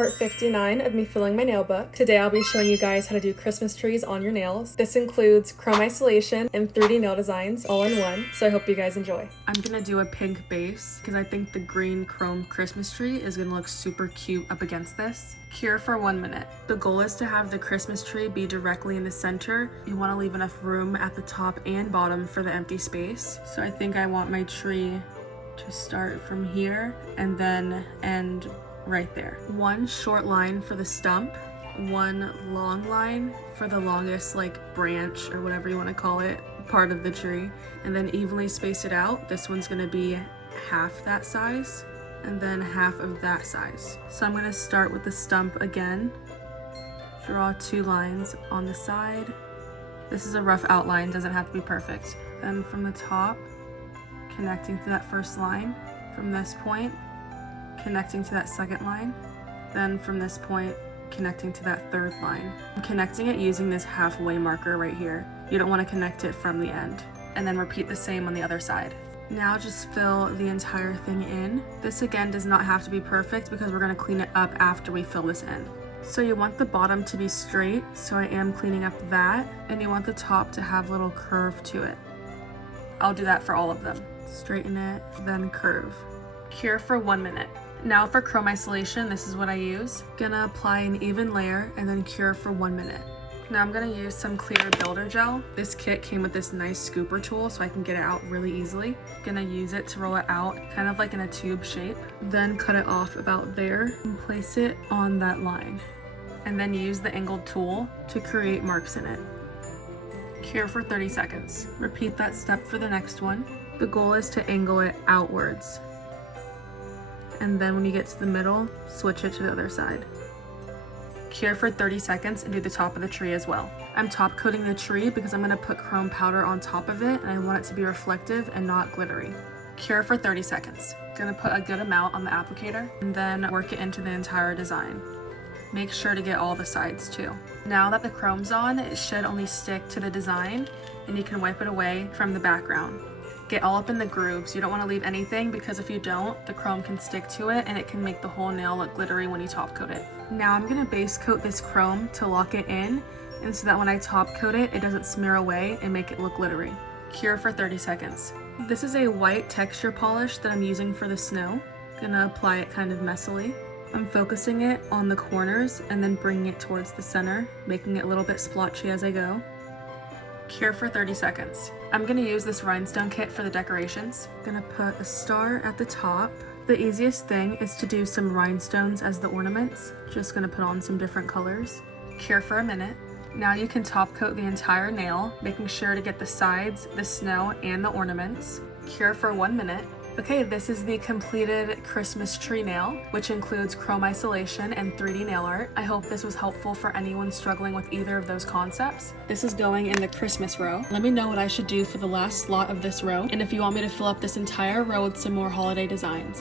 part 59 of me filling my nail book. Today I'll be showing you guys how to do Christmas trees on your nails. This includes chrome isolation and 3D nail designs all in one, so I hope you guys enjoy. I'm gonna do a pink base because I think the green chrome Christmas tree is gonna look super cute up against this. Cure for 1 minute. The goal is to have the Christmas tree be directly in the center. You want to leave enough room at the top and bottom for the empty space. So I think I want my tree to start from here and then end right there. One short line for the stump, one long line for the longest branch or whatever you want to call it, part of the tree, and then evenly space it out. This one's going to be half that size and then half of that size. So I'm going to start with the stump again, draw 2 lines on the side. This is a rough outline, doesn't have to be perfect. Then from the top, connecting to that first line, from this point, connecting to that second line, then from this point, connecting to that third line. I'm connecting it using this halfway marker right here. You don't want to connect it from the end. And then repeat the same on the other side. Now just fill the entire thing in. This again does not have to be perfect because we're going to clean it up after we fill this in. So you want the bottom to be straight, so I am cleaning up that, and you want the top to have a little curve to it. I'll do that for all of them. Straighten it, then curve. Cure for 1 minute. Now for chrome isolation, this is what I use. Gonna apply an even layer and then cure for 1 minute. Now I'm gonna use some clear builder gel. This kit came with this nice scooper tool so I can get it out really easily. Gonna use it to roll it out kind of like in a tube shape. Then cut it off about there and place it on that line. And then use the angled tool to create marks in it. Cure for 30 seconds. Repeat that step for the next one. The goal is to angle it outwards. And then when you get to the middle, switch it to the other side. Cure for 30 seconds and do the top of the tree as well. I'm top coating the tree because I'm going to put chrome powder on top of it and I want it to be reflective and not glittery. Cure for 30 seconds. Gonna put a good amount on the applicator and then work it into the entire design. Make sure to get all the sides too. Now that the chrome's on, it should only stick to the design and you can wipe it away from the background. Get all up in the grooves. You don't want to leave anything because if you don't, the chrome can stick to it and it can make the whole nail look glittery when you top coat it. Now I'm going to base coat this chrome to lock it in, and so that when I top coat it, it doesn't smear away and make it look glittery. Cure for 30 seconds. This is a white texture polish that I'm using for the snow. Gonna apply it kind of messily. I'm focusing it on the corners and then bringing it towards the center, making it a little bit splotchy as I go. Cure for 30 seconds. I'm gonna use this rhinestone kit for the decorations. Gonna put a star at the top. The easiest thing is to do some rhinestones as the ornaments. Just gonna put on some different colors. Cure for a minute. Now you can top coat the entire nail, making sure to get the sides, the snow, and the ornaments. Cure for 1 minute. Okay, this is the completed Christmas tree nail, which includes chrome isolation and 3D nail art. I hope this was helpful for anyone struggling with either of those concepts. This is going in the Christmas row. Let me know what I should do for the last slot of this row, and if you want me to fill up this entire row with some more holiday designs.